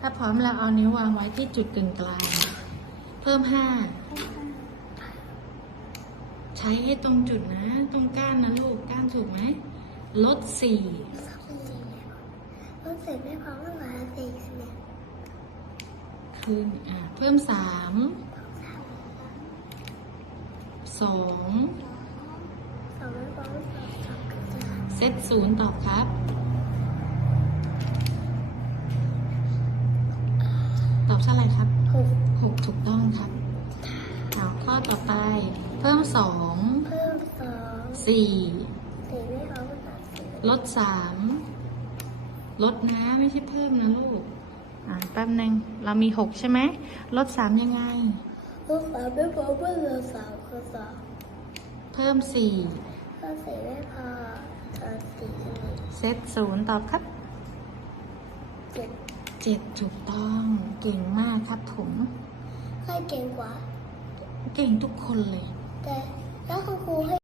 ถ้าพร้อมแล้วเอานิ้ววางไว้ที่จุดกึ่งกลาง เพิ่มห้า ใช้ให้ตรงจุดนะ ตรงก้านนะลูก ก้านถูกไหม ลดสี่รู้สึกไม่พอเมื่อวานสี่คะแนนคืนอะ เพิ่มสาม สองสองไม่พอไม่พอสองก็จะเซตศูนย์ตอบครับ ตอบเท่าไหร่ครับหกหกถูกต้องครับเอาข้อต่อไป เพิ่มสองเพิ่มสองสี่สี่ไม่พอไม่พอสี่ลดสามลดนะไม่ใช่เพิ่มนะลูก อ่าแป๊บหนึ่งเรามีหกใช่ไหมลดสามยังไงลูกสามไม่พอเมื่อเหลือสามคือสองเพิ่มสี่ถ้าสี่ไม่พอตอนสี่คะแนนเซตศูนย์ตอบครับเจ็ด เจ็ดถูกต้องเก่งมากครับผมใครเก่งกว่า เก่งทุกคนเลย แต่แล้วคุณครูให้